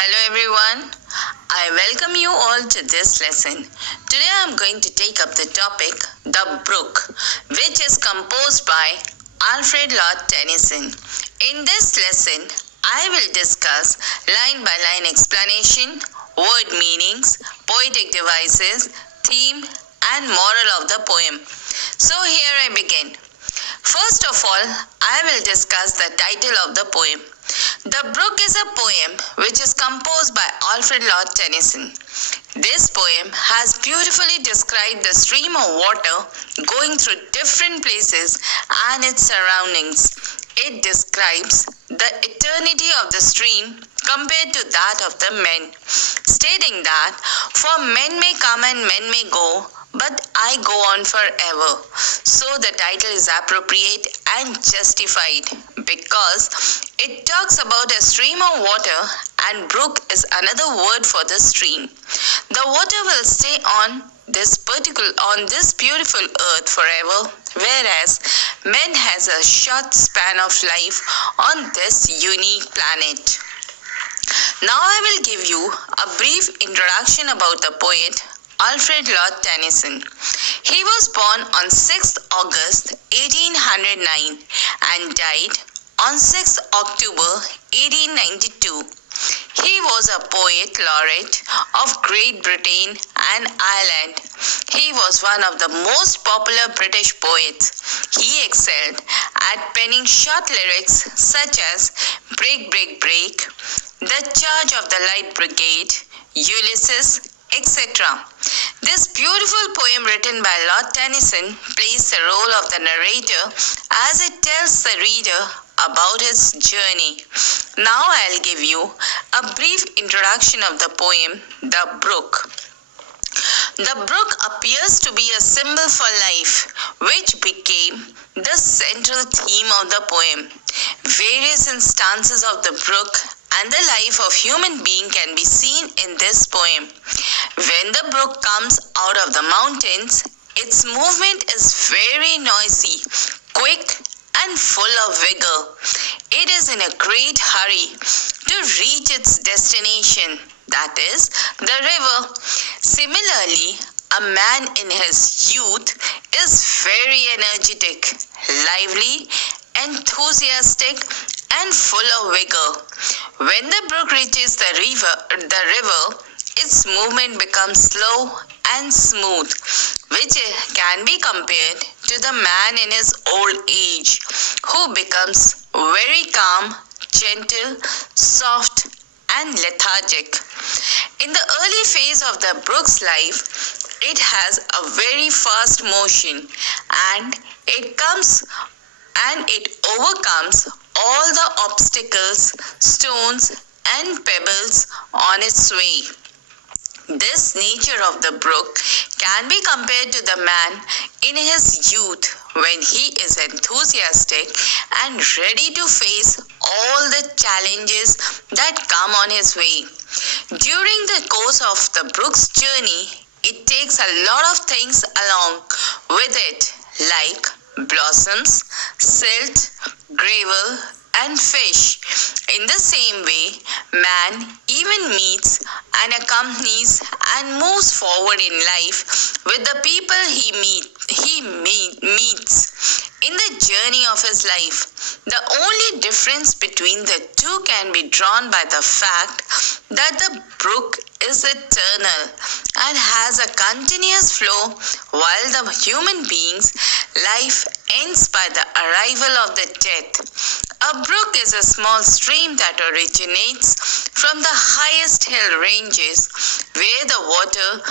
Hello everyone, I welcome you all to this lesson. Today I am going to take up the topic, the Brook, which is composed by Alfred Lord Tennyson. In this lesson, I will discuss line-by-line explanation, word meanings, poetic devices, theme, and moral of the poem. So here I begin. First of all, I will discuss the title of the poem. The Brook is a poem which is composed by Alfred Lord Tennyson. This poem has beautifully described the stream of water going through different places and its surroundings. It describes the eternity of the stream compared to that of the men, stating that for men may come and men may go, but I go on forever. So the title is appropriate and justified because it talks about a stream of water, and brook is another word for the stream. The water will stay on this beautiful earth forever, whereas man has a short span of life on this unique planet. Now I will give you a brief introduction about the poet Alfred Lord Tennyson. He was born on 6th August 1809 and died on 6th October 1892. He was a poet laureate of Great Britain and Ireland. He was one of the most popular British poets. He excelled at penning short lyrics such as Break, Break, Break, The Charge of the Light Brigade, Ulysses, etc. This beautiful poem written by Lord Tennyson plays the role of the narrator as it tells the reader about his journey. Now I'll give you a brief introduction of the poem, The Brook. The brook appears to be a symbol for life, which became the central theme of the poem. Various instances of the brook and the life of human being can be seen in this poem. When the brook comes out of the mountains, its movement is very noisy, quick, and full of vigor. It is in a great hurry to reach its destination, that is, the river. Similarly, a man in his youth is very energetic, lively, enthusiastic, and full of vigor. When the brook reaches the river, its movement becomes slow and smooth, which can be compared to the man in his old age, who becomes very calm, gentle, soft, and lethargic. In the early phase of the brook's life, it has a very fast motion, and it overcomes all the obstacles, stones, and pebbles on its way. This nature of the brook can be compared to the man in his youth when he is enthusiastic and ready to face all the challenges that come on his way. During the course of the brook's journey, it takes a lot of things along with it, like blossoms, silt, gravel, and fish. In the same way, man even meets and accompanies and moves forward in life with the people he meets in the journey of his life. The only difference between the two can be drawn by the fact that the brook is eternal and has a continuous flow, while the human being's life ends by the arrival of the death. A brook is a small stream that originates from the highest hill ranges where the water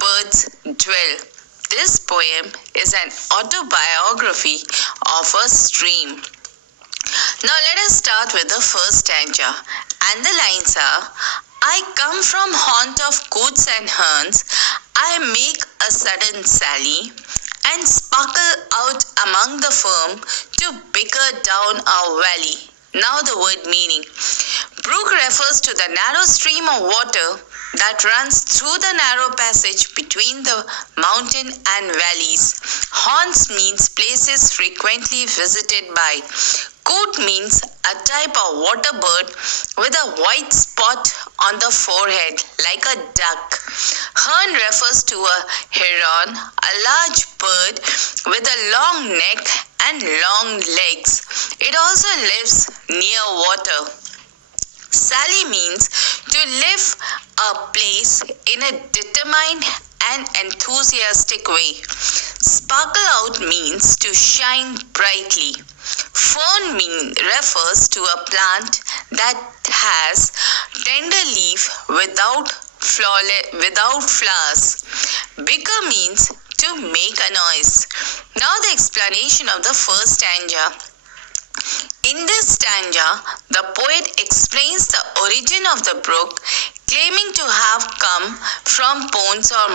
birds dwell. This poem is an autobiography of a stream. Now let us start with the first stanza, and the lines are: I come from haunt of coots and herns, I make a sudden sally, and sparkle out among the firm to bicker down our valley. Now the word meaning. Brook refers to the narrow stream of water that runs through the narrow passage between the mountain and valleys. Haunts means places frequently visited by. Coot means a type of water bird with a white spot on the forehead like a duck. Hern refers to a heron, a large bird with a long neck and long legs. It also lives near water. Sally means to live a place in a determined and enthusiastic way. Sparkle out means to shine brightly. Fern refers to a plant that has tender leaf without flowers. Bicker means to make a noise. Now the explanation of the first stanza. In this stanza, the poet explains the origin of the brook, claiming to have come from ponds or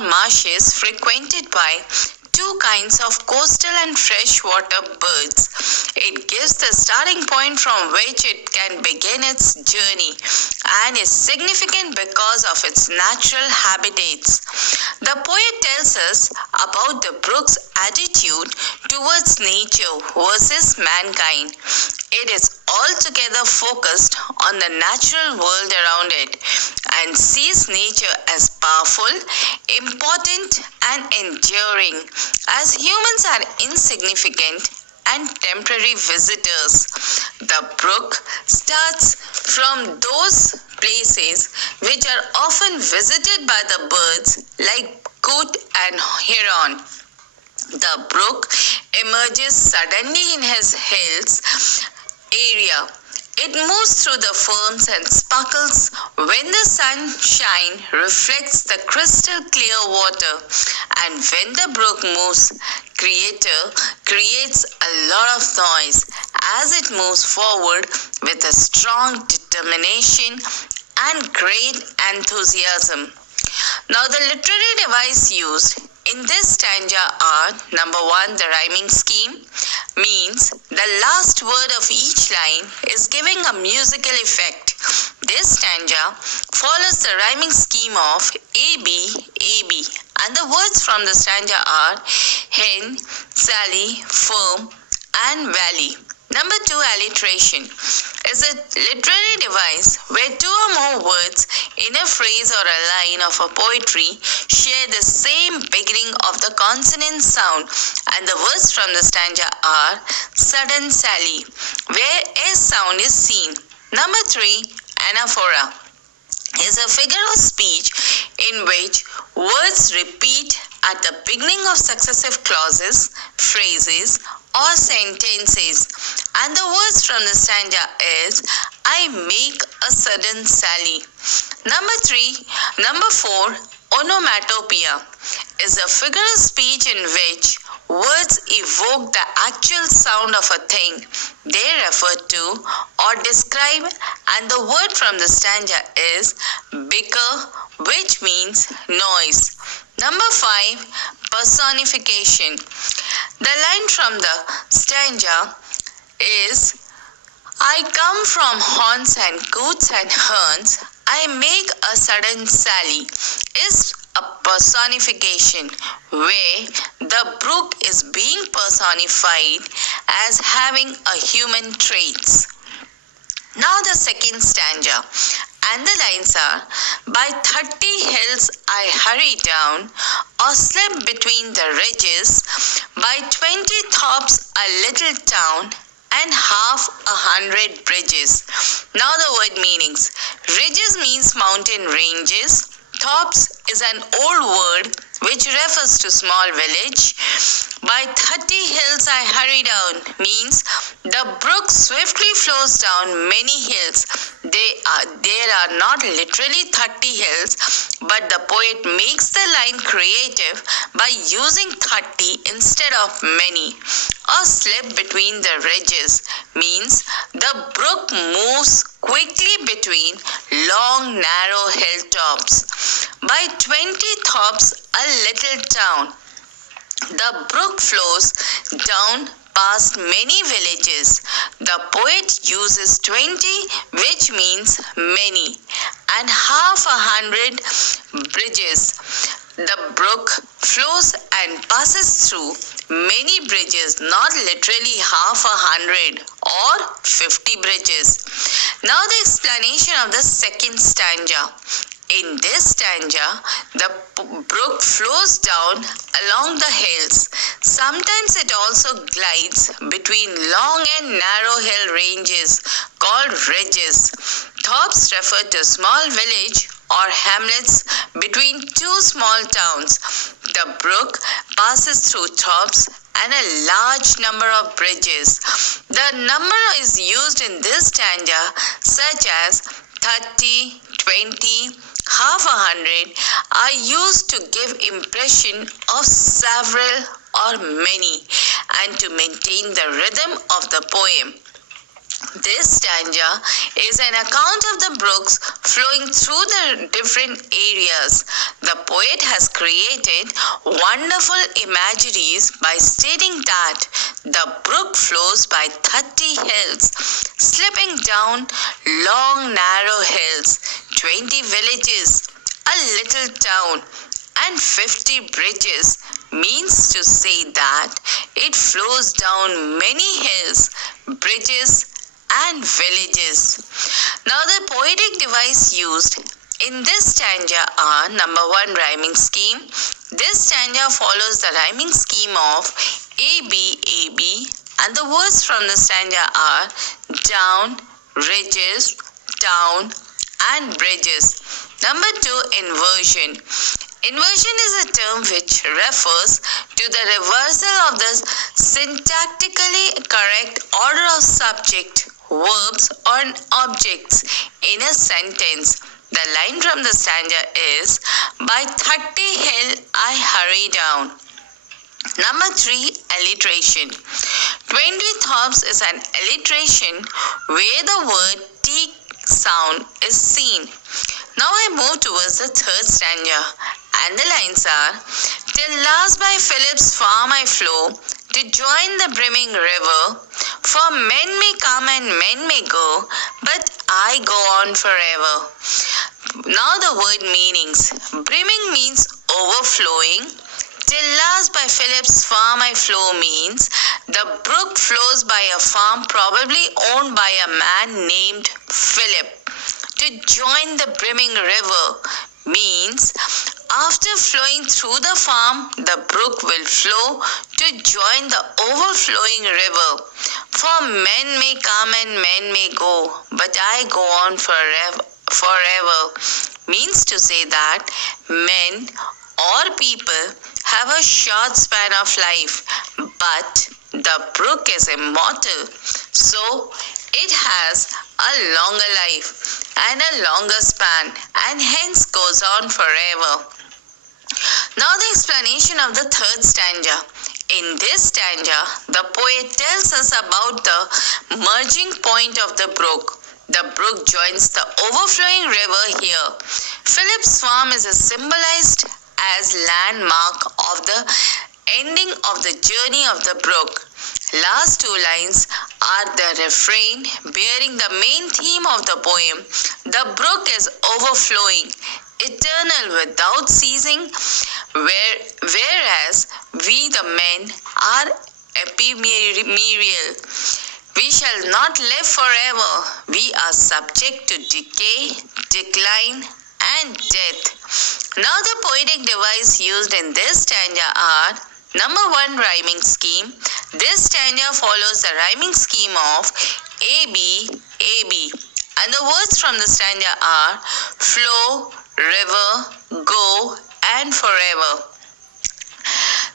marshes frequented by two kinds of coastal and freshwater birds. It gives the starting point from which it can begin its journey and is significant because of its natural habitats. The poet tells us about the brook's attitude towards nature versus mankind. It is altogether focused on the natural world around it and sees nature as powerful, important, and enduring, as humans are insignificant and temporary visitors. The brook starts from those places which are often visited by the birds like coot and heron. The brook emerges suddenly in his hills area. It moves through the ferns and sparkles when the sunshine reflects the crystal clear water, and when the brook moves, creates a lot of noise as it moves forward with a strong determination and great enthusiasm. Now the literary device used in this stanza are: number 1, the rhyming scheme, means the last word of each line is giving a musical effect. This stanza follows the rhyming scheme of AB, AB, and the words from the stanza are hen, Sally, firm, and valley. Number 2, alliteration is a literary device where two or more words in a phrase or a line of a poetry share the same beginning of the consonant sound, and the words from the stanza are sudden Sally, where a sound is seen. Number 3, anaphora is a figure of speech in which words repeat at the beginning of successive clauses, phrases, or sentences, and the words from the stanza is I make a sudden Sally. Number 4, onomatopoeia is a figure of speech in which words evoke the actual sound of a thing they refer to or describe, and the word from the stanza is bicker, which means noise. Number 5, personification. The line from the stanza is I come from haunts and coots and herns, I make a sudden Sally, is a personification where the brook is being personified as having a human traits. Now the second stanza, and the lines are by 30 hills I hurry down or slip between the ridges, by 20 tops a little town and 100 bridges. Now the word meanings. Ridges means mountain ranges. Tops is an old word which refers to small village. By 30 hills I hurry down means the brook swiftly flows down many hills. There are not literally 30 hills, but the poet makes the line creative by using 30 instead of many. A slip between the ridges means the brook moves quickly between long narrow hilltops. By 20 tops a little town, the brook flows down past many villages. The poet uses 20, which means many, and 100 bridges. The brook flows and passes through many bridges, not literally 100 or 50 bridges. Now the explanation of the second stanza. In this stanza, the brook flows down along the hills. Sometimes it also glides between long and narrow hill ranges called ridges. Thorps refer to small village or hamlets between two small towns. The brook passes through thorps and a large number of bridges. The number is used in this stanza such as 30, 20, 100 are used to give impression of several or many and to maintain the rhythm of the poem. This stanza is an account of the brooks flowing through the different areas. The poet has created wonderful imageries by stating that the brook flows by 30 hills, slipping down long narrow hills, 20 villages, a little town, and 50 bridges, means to say that it flows down many hills, bridges, and villages. Now the poetic device used in this stanza are: number 1, rhyming scheme. This stanza follows the rhyming scheme of AB, AB, and the words from the stanza are down, ridges, town, and bridges. Number 2, inversion. Inversion is a term which refers to the reversal of the syntactically correct order of subject, verbs, or objects in a sentence. The line from the stanza is, by 30 hill I hurry down. Number 3, alliteration. 20 thorps is an alliteration where the word T sound is seen. Now I move towards the third stanza, and the lines are: till last by Philip's farm I flow, to join the brimming river. For men may come and men may go, but I go on forever. Now the word meanings. Brimming means overflowing. Till last by Philip's farm I flow means the brook flows by a farm probably owned by a man named Philip. To join the brimming river means after flowing through the farm, the brook will flow to join the overflowing river. For men may come and men may go, but I go on forever. Means to say that men or people have a short span of life, but the brook is immortal, so it has a longer life and a longer span, and hence goes on forever. Now the explanation of the third stanza. In this stanza, the poet tells us about the merging point of the brook. The brook joins the overflowing river here. Philip's farm is symbolized as landmark of the ending of the journey of the brook. Last 2 lines are the refrain bearing the main theme of the poem. The brook is overflowing, eternal without ceasing, whereas we the men are ephemeral. We shall not live forever. We are subject to decay, decline, and death. Now the poetic device used in this stanza are: number 1, rhyming scheme. This stanza follows the rhyming scheme of AB, AB, and the words from the stanza are flow, river, go, and forever.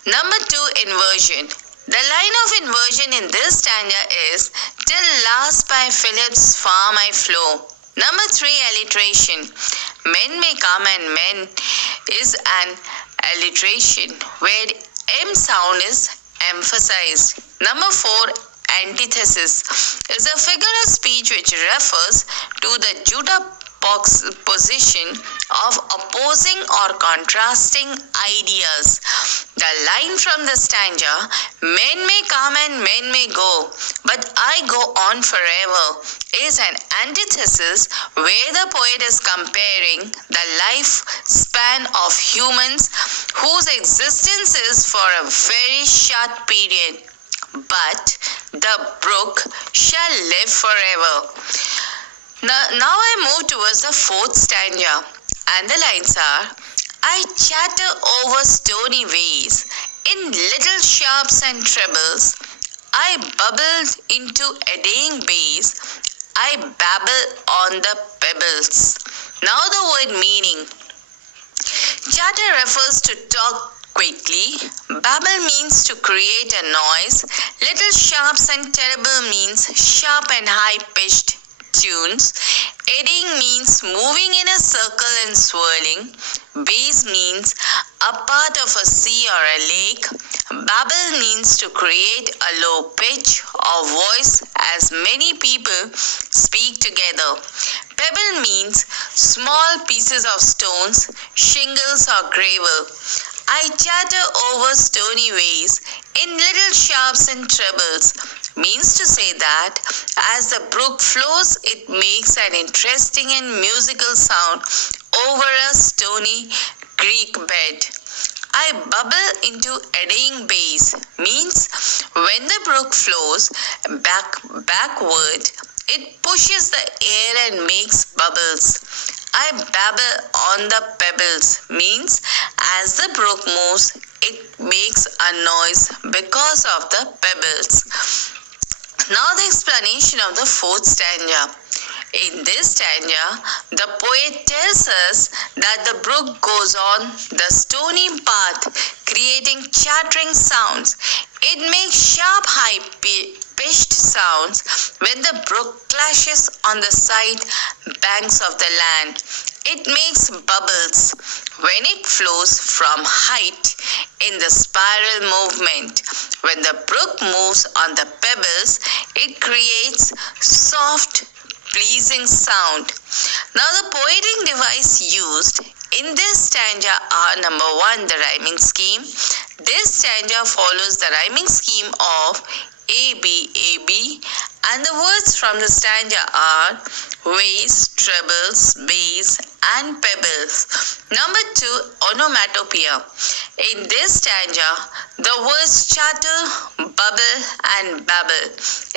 Number 2, inversion. The line of inversion in this stanza is till last by Philip's farm I flow. Number 3, alliteration. Men may come and men is an alliteration where M sound is emphasized. Number 4, antithesis is a figure of speech which refers to the juxtaposition position of opposing or contrasting ideas. The line from the stanza, "Men may come and men may go, but I go on forever," is an antithesis where the poet is comparing the lifespan of humans whose existence is for a very short period, but the brook shall live forever. Now I move towards the fourth stanza, and the lines are, "I chatter over stony ways, in little sharps and trebles. I bubble into eddying bays, I babble on the pebbles." Now the word meaning. Chatter refers to talk quickly. Babble means to create a noise. Little sharps and terrible means sharp and high-pitched tunes. Eddying means moving in a circle and swirling. Bass means a part of a sea or a lake. Babble means to create a low pitch or voice as many people speak together. Pebble means small pieces of stones, shingles or gravel. I chatter over stony ways, in little sharps and trebles, means to say that as the brook flows, it makes an interesting and musical sound over a stony creek bed. I bubble into eddying bays means when the brook flows backward, it pushes the air and makes bubbles. I babble on the pebbles means as the brook moves, it makes a noise because of the pebbles. Now the explanation of the fourth stanza. In this stanza, the poet tells us that the brook goes on the stony path, creating chattering sounds. It makes sharp, high-pitched sounds when the brook clashes on the side banks of the land. It makes bubbles when it flows from height in the spiral movement. When the brook moves on the pebbles, it creates soft, pleasing sound. Now the poetic device used in this stanza are: number 1, the rhyming scheme. This stanza follows the rhyming scheme of A, B, A, B, and the words from the stanza are ways, trebles, bass, and pebbles. Number 2, onomatopoeia. In this stanza, the words chatter, bubble, and babble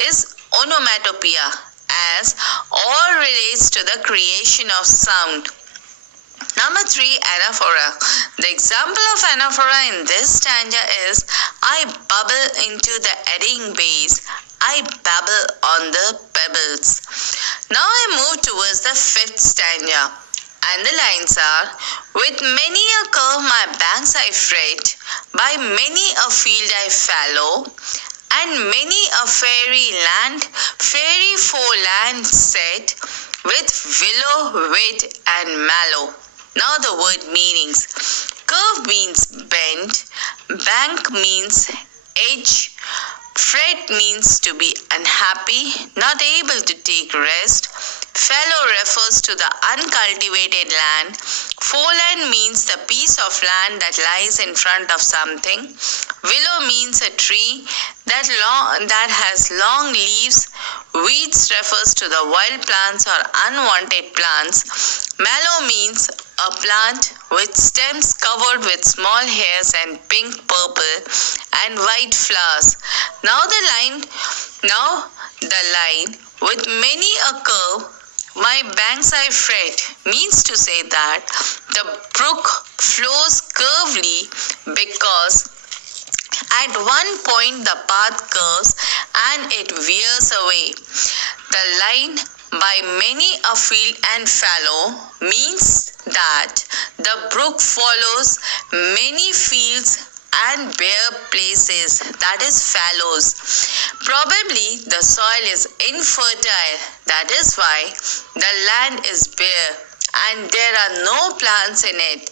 is onomatopoeia, as all relates to the creation of sound. Number 3, anaphora. The example of anaphora in this stanza is: I bubble into the eddying bays, I babble on the pebbles. Now I move towards the fifth stanza, and the lines are: with many a curve my banks I fret, by many a field I fallow, and many a fairy foreland set, with willow, wit, and mallow. Now the word meanings. Curve means bend, bank means edge, fret means to be unhappy, not able to take rest, fallow refers to the uncultivated land, foreland means the piece of land that lies in front of something, willow means a tree that has long leaves, weeds refers to the wild plants or unwanted plants, mallow means a plant with stems covered with small hairs and pink, purple, and white flowers. Now the line, with many a curve, my banks I fret, means to say that the brook flows curvily because at one point the path curves and it veers away. The line, by many a field and fallow, means that the brook follows many fields and bare places, that is fallows. Probably the soil is infertile, that is why the land is bare and there are no plants in it,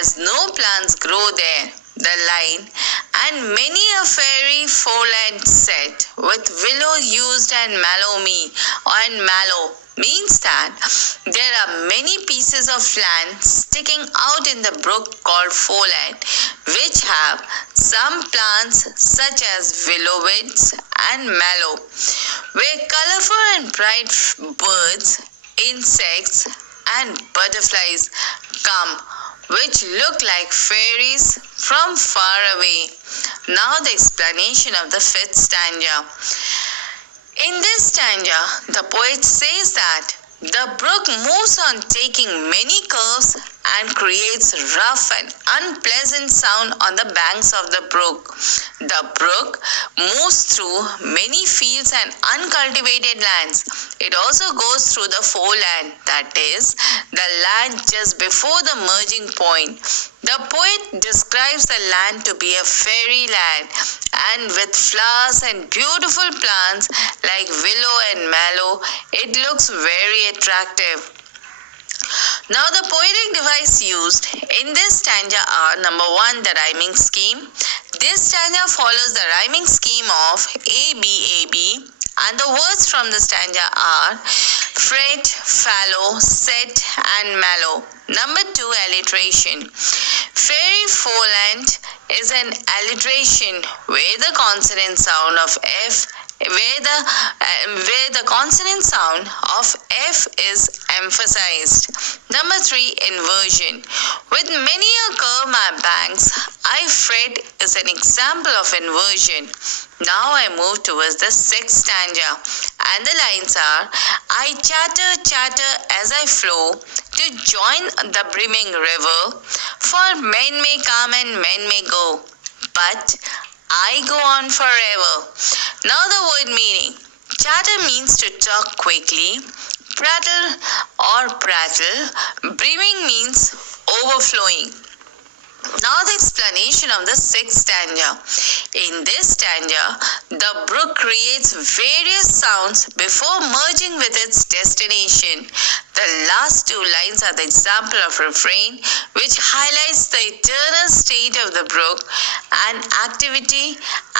as no plants grow there. The line, and many a fairy foreland set, with willow used and mallow means that there are many pieces of land sticking out in the brook called foreland, which have some plants such as willow withes and mallow, where colorful and bright birds, insects, and butterflies come, which look like fairies from far away. Now the explanation of the fifth stanza. In this stanza, the poet says that the brook moves on taking many curves and creates rough and unpleasant sound on the banks of the brook. The brook moves through many fields and uncultivated lands. It also goes through the foreland, that is, the land just before the merging point. The poet describes the land to be a fairy land, and with flowers and beautiful plants like willow and mallow, it looks very attractive. Now the poetic device used in this stanza are: number 1, the rhyming scheme. This stanza follows the rhyming scheme of A, B, A, B, and the words from the stanza are fret, fallow, set, and mallow. Number 2, alliteration. Fairy foreland is an alliteration where the consonant sound of F where the consonant sound of F is emphasized. Number 3, inversion. With many a curve my banks, I fret is an example of inversion. Now I move towards the sixth stanza, and the lines are: I chatter as I flow to join the brimming river, for men may come and men may go, but I go on forever. Now the word meaning. Chatter means to talk quickly. Prattle or prattle. Brimming means overflowing. Now the explanation of the sixth stanza. In this stanza, the brook creates various sounds before merging with its destination. The last 2 lines are the example of refrain, which highlights the eternal state of the brook and activity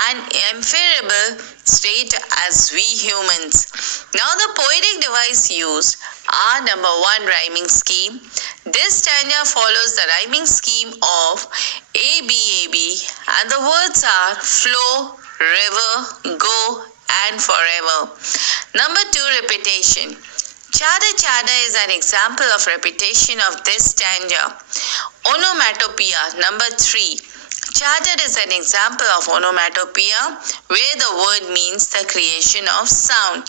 and ephemeral state as we humans. Now the poetic device used are: number 1, rhyming scheme. This stanza follows the rhyming scheme of A, B, A, B, and the words are flow, river, go, and forever. Number 2, repetition. Chatter is an example of repetition of this stanza. Onomatopoeia. Number 3. Chatter is an example of onomatopoeia where the word means the creation of sound.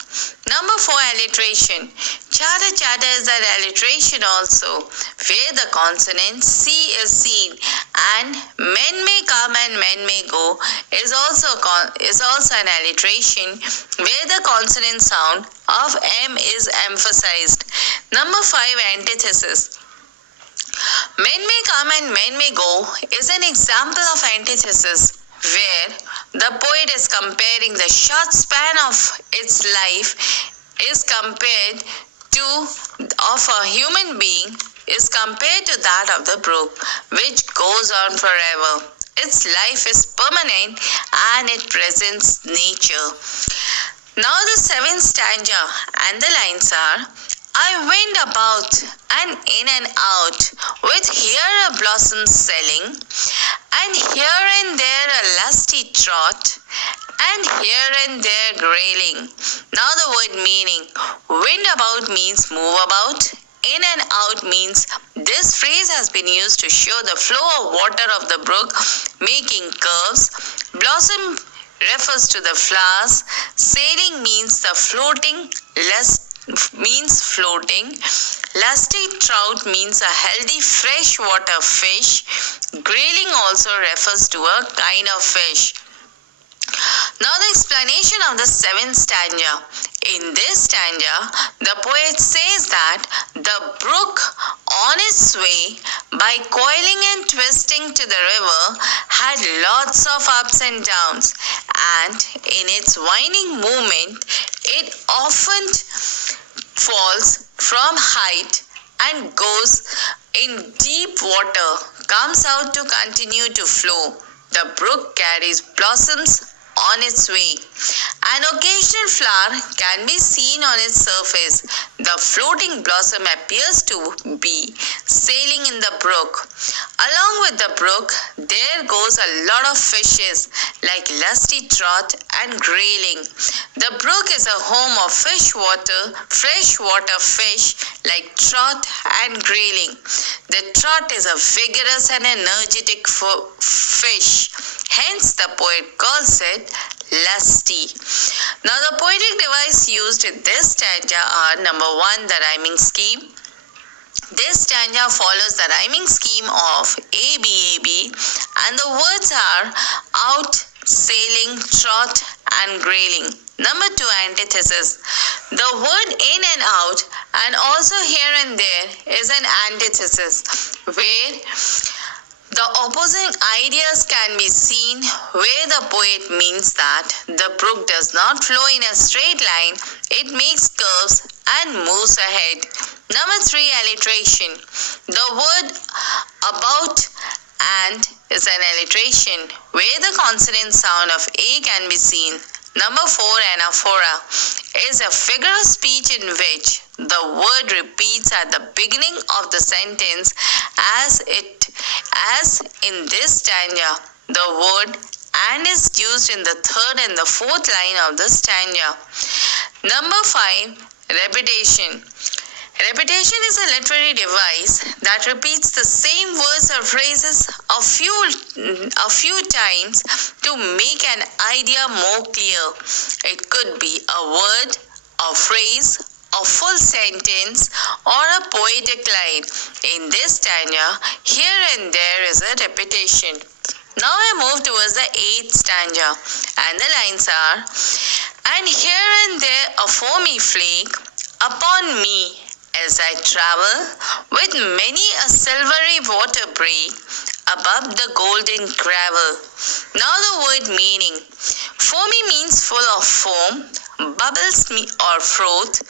Number 4, alliteration. Chatter is an alliteration also where the consonant C is seen, and men may come and men may go is also an alliteration where the consonant sound of M is emphasized. Number 5, antithesis. Men may come and men may go is an example of antithesis where the poet is comparing the short span of its life is compared to of a human being is compared to that of the brook, which goes on forever. Its life is permanent and it presents nature. Now the 7th stanza, and the lines are: I went about and in and out, with here a blossom selling, and here and there a lusty trot, and here and there grailing. Now the word meaning. Wind about means move about. In and out means this phrase has been used to show the flow of water of the brook making curves. Blossom refers to the flowers. Sailing means the floating, Lusty trout means a healthy freshwater fish. Grailing also refers to a kind of fish. Now the explanation of the 7th stanza. In this stanza, the poet says that the brook on its way by coiling and twisting to the river had lots of ups and downs, and in its winding movement it often falls from height and goes in deep water, comes out to continue to flow. The brook carries blossoms on its way. An occasional flower can be seen on its surface. The floating blossom appears to be sailing in the brook. Along with the brook, there goes a lot of fishes like lusty trout and grayling. The brook is a home of freshwater fish like trout and grayling. The trout is a vigorous and energetic fish. Hence, the poet calls it lusty. Now, the poetic device used in this stanza are: number 1, the rhyming scheme. This stanza follows the rhyming scheme of A, B, A, B, and the words are out, sailing, trot, and grayling. Number 2, antithesis. The word in and out, and also here and there, is an antithesis, where the opposing ideas can be seen, where the poet means that the brook does not flow in a straight line, it makes curves and moves ahead. Number 3, alliteration. The word about and is an alliteration, where the consonant sound of A can be seen. Number 4, anaphora, is a figure of speech in which the word repeats at the beginning of the sentence as in this stanza. The word and is used in the 3rd and the 4th line of the stanza. Number 5, repetition. Repetition is a literary device that repeats the same words or phrases a few times to make an idea more clear. It could be a word, a phrase, a full sentence, or a poetic line. In this stanza, here and there is a repetition. Now I move towards the 8th stanza, and the lines are: and here and there a foamy flake upon me as I travel, with many a silvery water break above the golden gravel. Now the word meaning. Foamy means full of foam, bubbles or froth.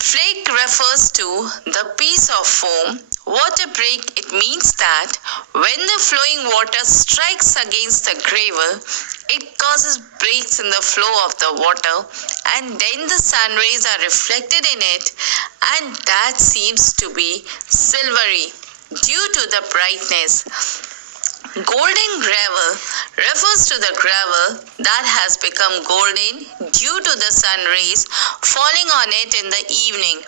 Flake refers to the piece of foam. Water break, it means that when the flowing water strikes against the gravel, it causes breaks in the flow of the water, and then the sun rays are reflected in it, and that seems to be silvery due to the brightness. Golden gravel refers to the gravel that has become golden due to the sun rays falling on it in the evening.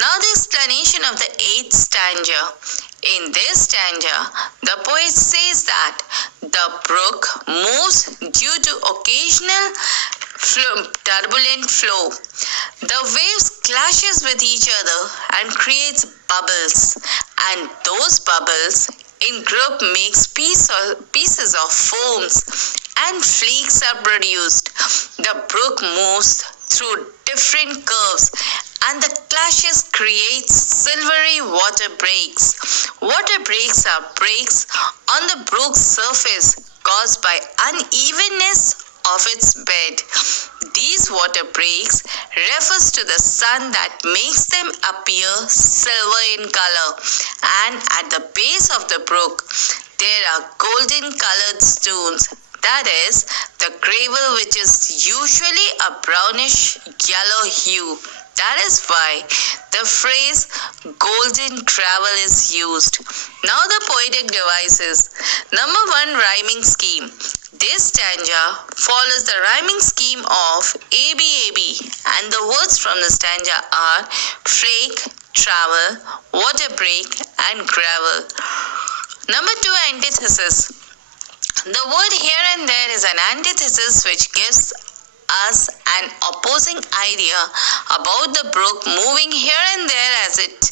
Now the explanation of the 8th stanza. In this stanza, the poet says that the brook moves due to occasional turbulent flow. The waves clashes with each other and creates bubbles, and those bubbles in group makes pieces of foams, and flakes are produced. The brook moves through different curves, and the clashes create silvery water breaks. Water breaks are breaks on the brook's surface caused by unevenness of its bed. These water breaks refers to the sun that makes them appear silver in color, and at the base of the brook there are golden colored stones, that is, the gravel, which is usually a brownish yellow hue. That is why the phrase golden gravel is used. Now the poetic devices. Number 1, rhyming scheme. This stanza follows the rhyming scheme of ABAB, and the words from the stanza are flake, travel, water break, and gravel. Number 2, antithesis. The word here and there is an antithesis which gives us an opposing idea about the brook moving here and there as it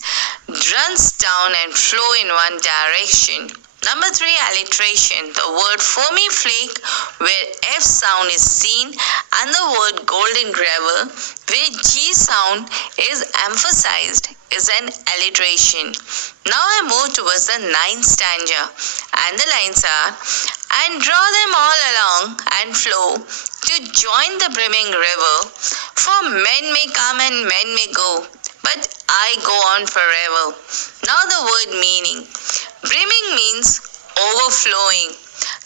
runs down and flow in one direction. Number 3, alliteration. The word foamy flake, where F sound is seen, and the word golden gravel, where G sound is emphasized, is an alliteration. Now I move towards the 9th stanza, and the lines are: and draw them all along and flow to join the brimming river, for men may come and men may go, but I go on forever. Now the word meaning. Brimming means overflowing.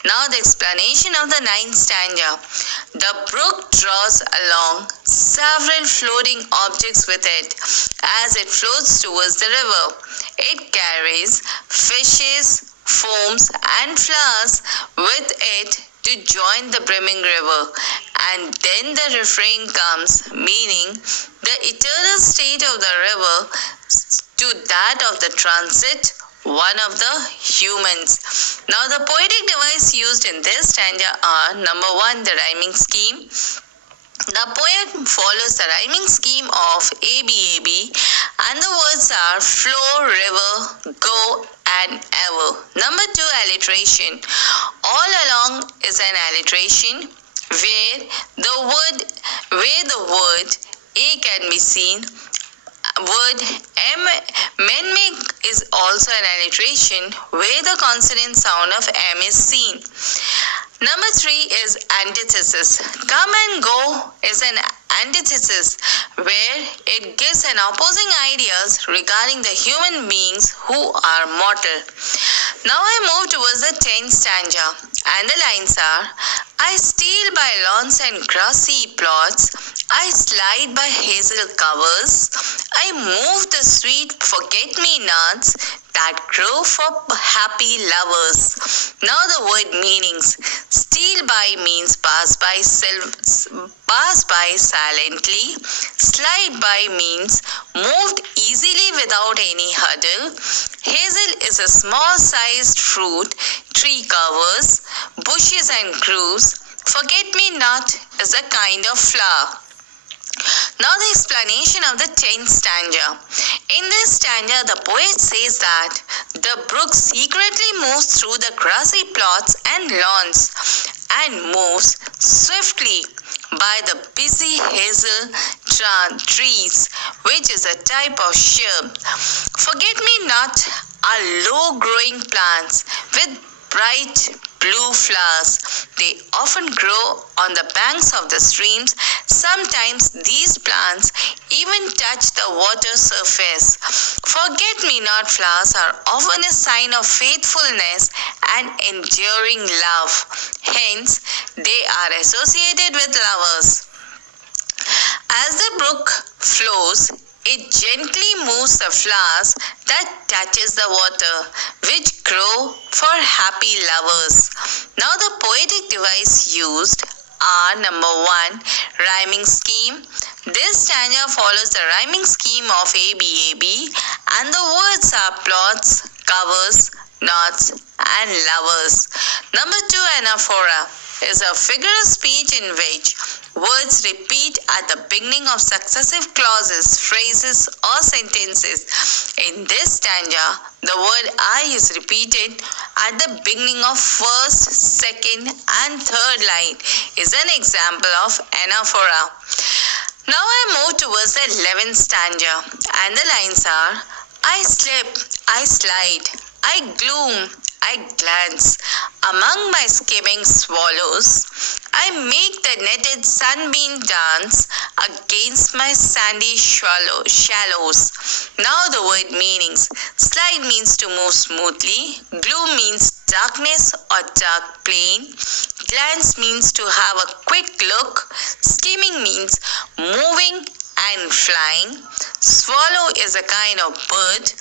Now the explanation of the ninth stanza. The brook draws along several floating objects with it as it floats towards the river. It carries fishes, foams, and flowers with it to join the brimming river. And then the refrain comes, meaning the eternal state of the river to that of the transit one of the humans. Now the poetic device used in this stanza are: number 1, the rhyming scheme. The poet follows the rhyming scheme of ABAB, and the words are flow, river, go, and ever. Number 2, alliteration. All along is an alliteration where the word A can be seen. Word men is also an alliteration where the consonant sound of M is seen. Number 3 is antithesis. Come and go is an antithesis where it gives an opposing ideas regarding the human beings who are mortal. Now I move towards the 10th stanza, and the lines are: I steal by lawns and grassy plots, I slide by hazel covers, I move the sweet forget-me-nots that grow for happy lovers. Now the word meanings. Steal by means pass by silently. Slide by means moved easily without any hurdle. Hazel is a small-sized fruit tree covers bushes and grooves. Forget-me-not is a kind of flower. Now the explanation of the 10th stanza. In this stanza, the poet says that the brook secretly moves through the grassy plots and lawns and moves swiftly by the busy hazel trees, which is a type of shrub. Forget-me-not are low-growing plants with bright blue flowers. They often grow on the banks of the streams. Sometimes these plants even touch the water surface. Forget-me-not flowers are often a sign of faithfulness and enduring love. Hence, they are associated with lovers. As the brook flows, it gently moves the flowers that touches the water, which grow for happy lovers. Now the poetic device used are: number 1, rhyming scheme. This stanza follows the rhyming scheme of ABAB, and the words are plots, covers, knots, and lovers. Number 2, anaphora is a figure of speech in which words repeat at the beginning of successive clauses, phrases, or sentences. In this stanza, the word I is repeated at the beginning of first, second, and third line is an example of anaphora. Now I move towards the 11th stanza, and the lines are: I slip, I slide, I gloom, I glance among my skimming swallows. I make the netted sunbeam dance against my sandy shallows. Now the word meanings. Slide means to move smoothly. Gloom means darkness or dark plain. Glance means to have a quick look. Skimming means moving and flying. Swallow is a kind of bird.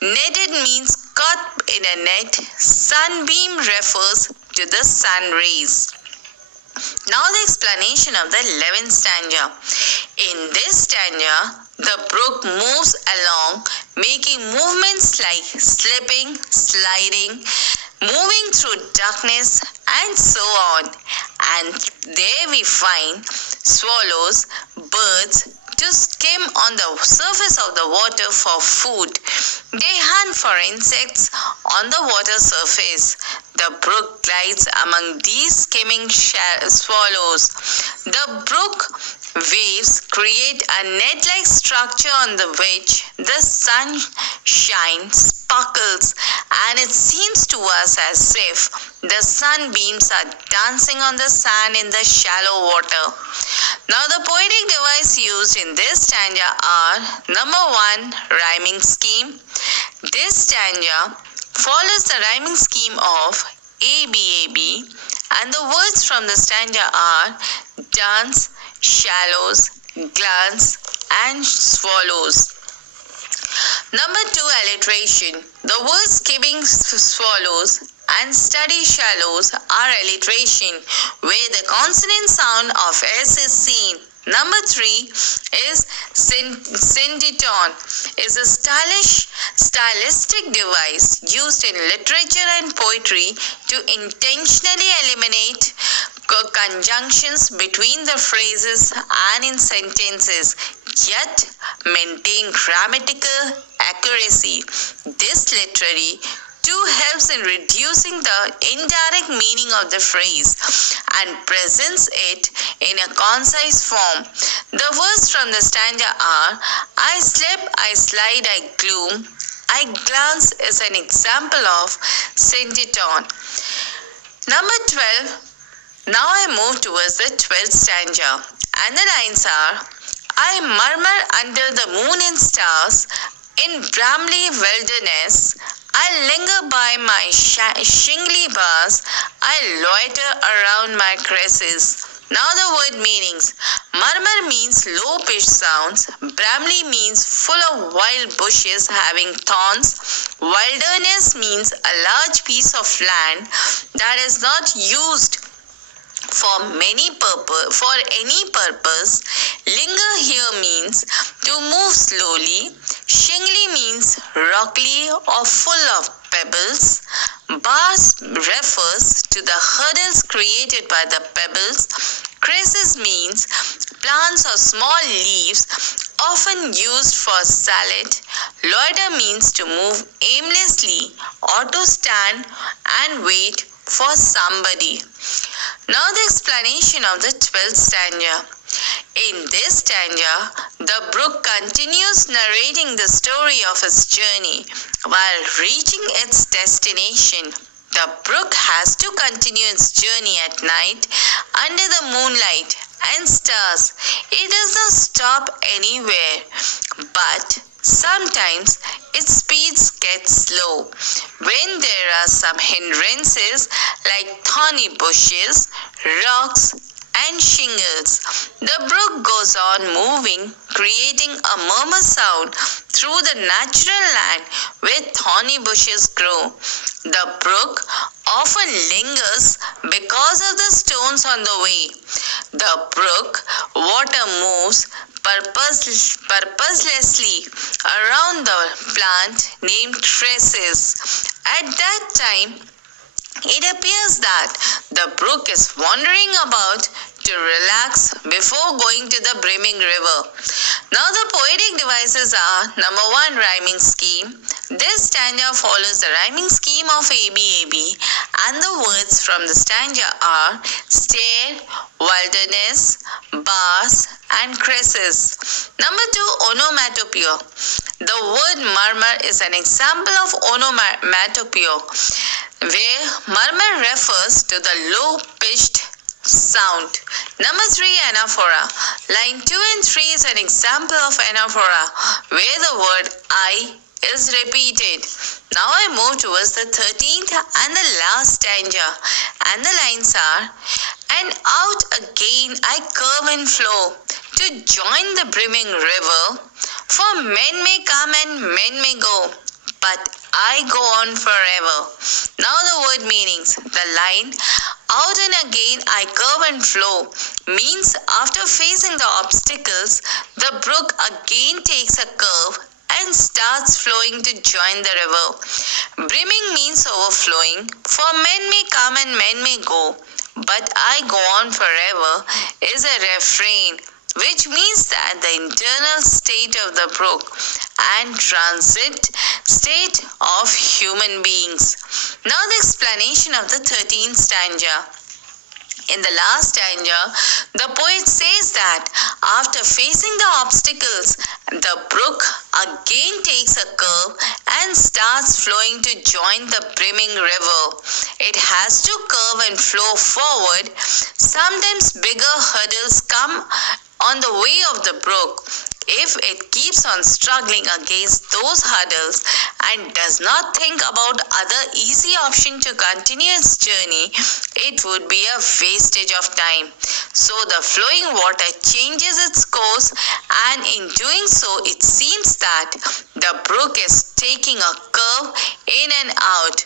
Netted means caught in a net. Sunbeam refers to the sun rays. Now the explanation of the 11th stanza. In this stanza, the brook moves along, making movements like slipping, sliding, moving through darkness, and so on. And there we find swallows, birds, to skim on the surface of the water for food. They hunt for insects on the water surface. The brook glides among these skimming swallows. The brook waves create a net-like structure on the which the sunshine sparkles, and it seems to us as if the sunbeams are dancing on the sand in the shallow water. Now the poetic device used in this stanza are: number 1, rhyming scheme. This stanza follows the rhyming scheme of A-B-A-B, and the words from the stanza are dance, shallows, glance, and swallows. Number 2, alliteration. The words skipping swallows and study shallows are alliteration, where the consonant sound of S is seen. Number 3 is synditon, is a stylistic device used in literature and poetry to intentionally eliminate conjunctions between the phrases and in sentences, yet maintain grammatical accuracy. This literary too helps in reducing the indirect meaning of the phrase and presents it in a concise form. The words from the stanza are I slip, I slide, I gloom, I glance is an example of synditon. Number 12. Now I move towards the 12th stanza, and the lines are I murmur under the moon and stars in Bramley wilderness. I linger by my shingly bars. I loiter around my cresses. Now the word meanings. Murmur means low-pitched sounds. Bramley means full of wild bushes having thorns. Wilderness means a large piece of land that is not used for any purpose. Linger here means to move slowly. Shingly means rocky or full of pebbles. Bars refers to the hurdles created by the pebbles. Cresses means plants or small leaves often used for salad. Loiter means to move aimlessly or to stand and wait for somebody. Now the explanation of the 12th stanza. In this stanza, the brook continues narrating the story of its journey while reaching its destination. The brook has to continue its journey at night under the moonlight and stars. It does not stop anywhere, but sometimes its speeds get slow when there are some hindrances like thorny bushes, rocks, and shingles. The brook goes on moving, creating a murmur sound through the natural land where thorny bushes grow. The brook often lingers because of the stones on the way. The brook water moves purposelessly around the plant named cresses. At that time, it appears that the brook is wandering about to relax before going to the brimming river. Now the poetic devices are number 1, rhyming scheme. This stanza follows the rhyming scheme of ABAB, and the words from the stanza are stair, wilderness, bars, and cresses. Number 2, onomatopoeia. The word murmur is an example of onomatopoeia, where murmur refers to the low-pitched sound. Number 3, anaphora. Line 2 and 3 is an example of anaphora, where the word I is repeated. Now I move towards the 13th and the last stanza, and the lines are and out again I curve and flow to join the brimming river, for men may come and men may go, but I go on forever. Now the word meanings. The line out and again I curve and flow means after facing the obstacles, the brook again takes a curve and starts flowing to join the river. Brimming means overflowing, for men may come and men may go, but I go on forever is a refrain, which means that the internal state of the brook and transit state of human beings. Now the explanation of the 13th stanza. In the last stanza, the poet says that after facing the obstacles, the brook again takes a curve and starts flowing to join the brimming river. It has to curve and flow forward. Sometimes bigger hurdles come on the way of the brook. If it keeps on struggling against those hurdles and does not think about other easy option to continue its journey, it would be a wastage of time. So the flowing water changes its course, and in doing so, it seems that the brook is taking a curve in and out.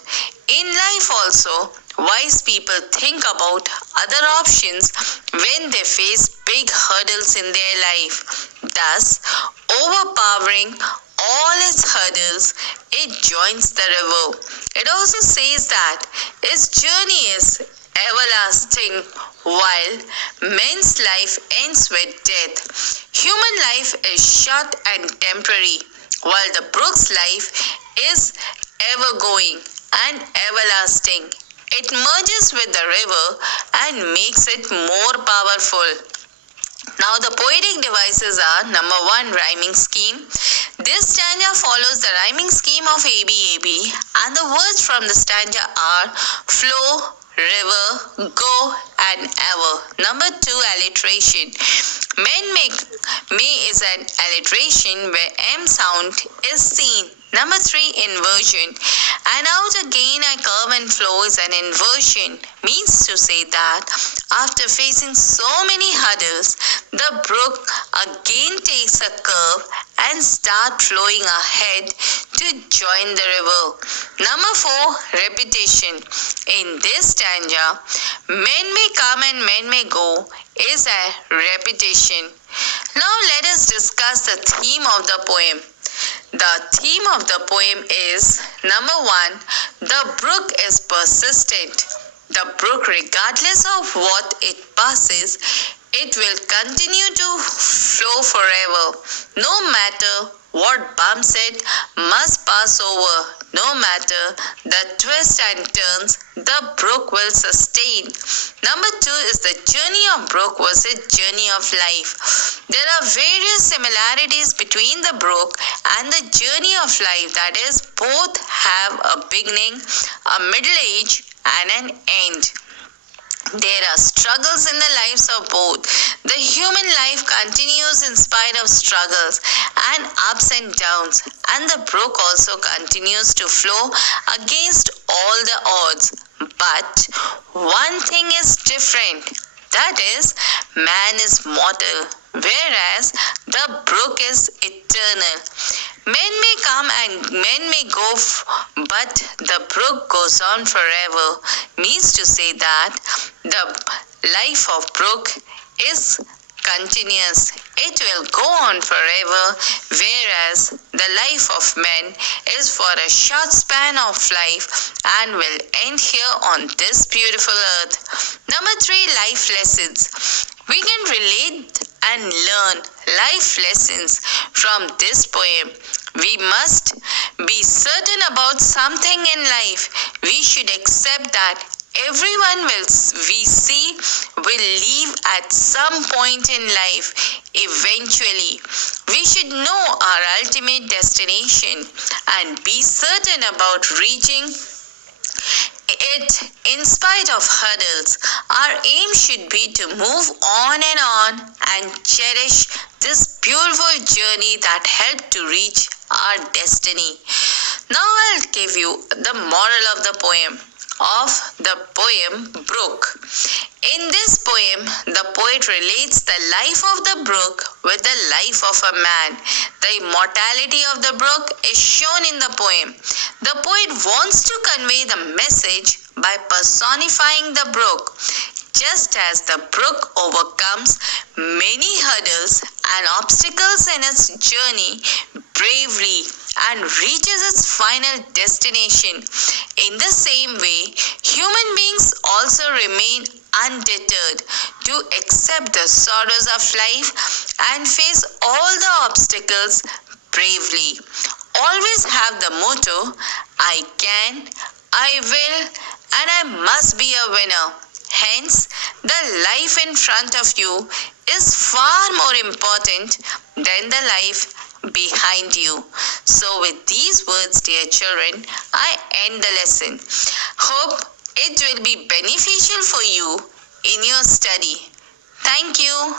In life also, wise people think about other options when they face big hurdles in their life. Thus, overpowering all its hurdles, it joins the river. It also says that its journey is everlasting, while men's life ends with death. Human life is short and temporary, while the brook's life is ever-going and everlasting. It merges with the river and makes it more powerful. Now the poetic devices are: number 1, rhyming scheme. This stanza follows the rhyming scheme of ABAB, and the words from the stanza are flow, river, go, and ever. Number 2, alliteration. May is an alliteration where M sound is seen. Number 3, inversion. And out again a curve and flow is an inversion. Means to say that after facing so many hurdles, the brook again takes a curve and start flowing ahead to join the river. Number 4, repetition. In this stanza, men may come and men may go is a repetition. Now let us discuss the theme of the poem. The theme of the poem is: number 1, the brook is persistent. The brook, regardless of what it passes, it will continue to flow forever. No matter what bumps it must pass over. No matter the twists and turns, the brook will sustain. Number 2 is the journey of brook versus journey of life. There are various similarities between the brook and the journey of life, that is, both have a beginning, a middle age, and an end. There are struggles in the lives of both. The human life continues in spite of struggles and ups and downs, and the brook also continues to flow against all the odds. But one thing is different, that is, man is mortal, whereas the brook is eternal. Men may come and men may go, but the brook goes on forever. Means to say that the life of brook is continuous. It will go on forever, whereas the life of men is for a short span of life and will end here on this beautiful earth. Number 3, life lessons. We can relate and learn life lessons from this poem. We must be certain about something in life. We should accept that everyone we see will leave at some point in life. Eventually, we should know our ultimate destination and be certain about reaching it in spite of hurdles. Our aim should be to move on and cherish this beautiful journey that helped to reach our destiny. Now I'll give you the moral of the poem. Brook. In this poem, the poet relates the life of the brook with the life of a man. The immortality of the brook is shown in the poem. The poet wants to convey the message by personifying the brook. Just as the brook overcomes many hurdles and obstacles in its journey bravely and reaches its final destination, in the same way, human beings also remain undeterred to accept the sorrows of life and face all the obstacles bravely. Always have the motto, I can, I will, and I must be a winner. Hence, the life in front of you is far more important than the life behind you. So with these words, dear children, I end the lesson. Hope it will be beneficial for you in your study. Thank you.